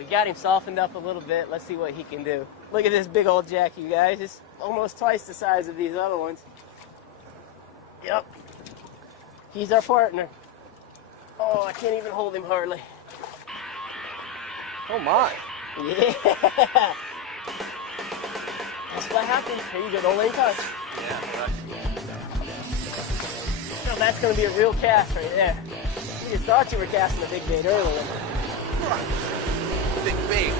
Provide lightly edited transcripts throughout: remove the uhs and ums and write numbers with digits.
We got him softened up a little bit. Let's see what he can do. Look at this big old jack, you guys. It's almost twice the size of these other ones. Yep. He's our partner. Oh, I can't even hold him hardly. Oh my. Yeah. That's what happens. Here you go, don't let him touch. Yeah, right. So that's going to be a real cast right there. You just thought you were casting a big bait earlier. Big bait.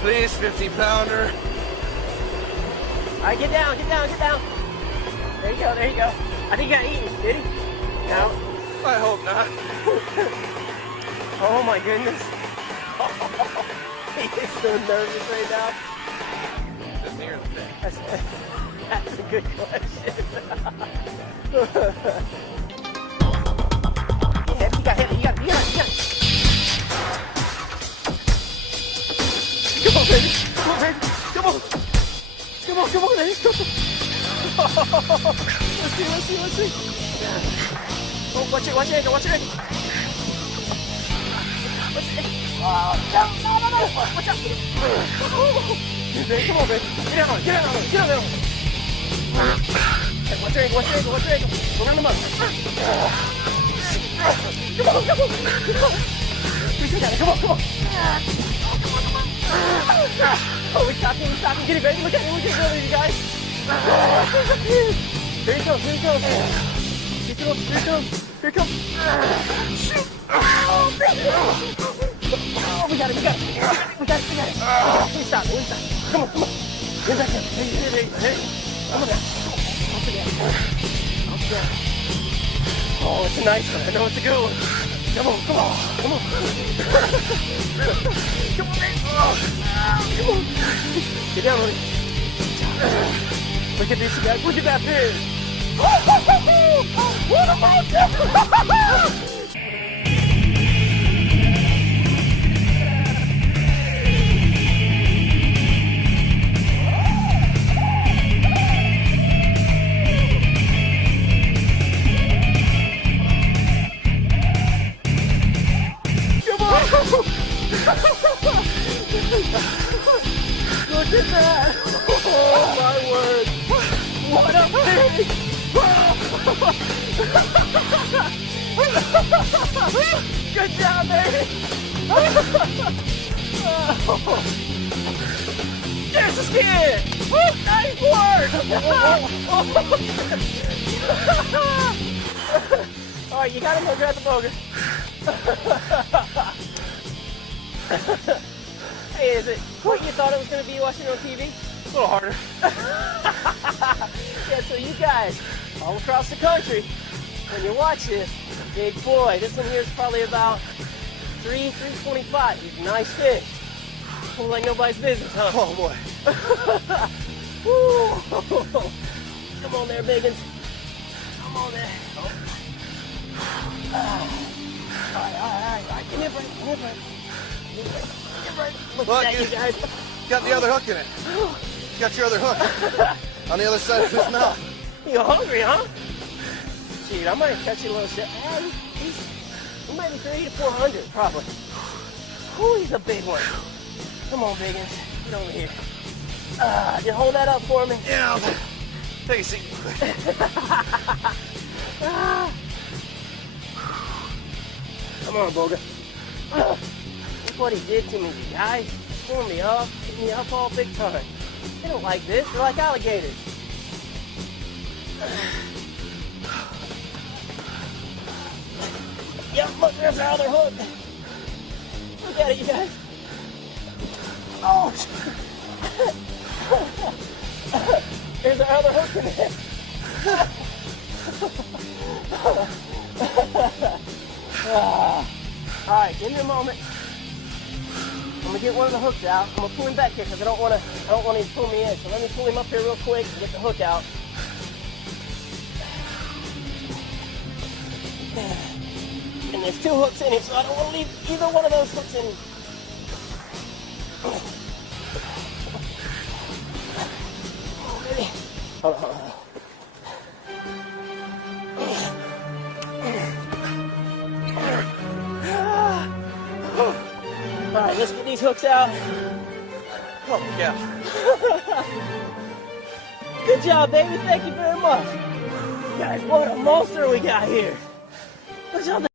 Please, 50-pounder. All right, get down, get down, get down. There you go, there you go. I think he got eaten, did he? No. I hope not. Oh my goodness. He is so nervous right now. Just near the thing. That's a good question. He got hit. Come on, baby. Come on, baby. Come on. Come on, come on, baby. Come on. Let's see. Oh, watch your ankle. Watch your ankle. Oh, no. Watch out. Come on, baby. Get out of there. Watch your ankle. Go around the mud. Come on. We still got it. Come on. Oh, we stopped him. Get it, baby. Look at him, you guys. Here he comes. Here he comes. Shoot. Oh, we got it. Please stop. Come on. Get back here. Hey. Come on down. Oh, it's a nice one. I know it's a good one. Come on. Come on, man. Come on. Get down on it. Look at this, you guys. Look at that fish. What a monster! Look at that! Oh my word! What a pig! Good job, baby! There's the skin! Nice work! Alright, you gotta go grab the boger. Hey, is it what you thought it was going to be watching on TV? A little harder. Yeah, so you guys, all across the country, when you watch this, big boy, this one here is probably about 325. He's a nice fish. Pull like nobody's business, huh? Oh, boy. Woo. Come on there, Biggins. Come on there. All right. Give me a break. Look at that, you guys. Got the other hook in it. Got your other hook on the other side of his mouth. You hungry, huh? Gee, I might catch you a little shit. He might be 300 to 400, probably. Ooh, he's a big one. Come on, Biggins. Get over here. Just hold that up for me. Yeah, take a seat. Come on, Boga. Look what he did to me, you guys. Pulled me up, hit me up all big time. They don't like this. They're like alligators. Yep, look, there's our other hook. Look at it, you guys. Oh, there's our other hook in there. All right, give me a moment. I'm gonna get one of the hooks out. I'm gonna pull him back here because I don't want him to pull me in. So let me pull him up here real quick and get the hook out. And there's two hooks in him, so I don't want to leave either one of those hooks in him. these hooks out. Oh, yeah. Good job, baby. Thank you very much. Guys, what a monster we got here. Look at all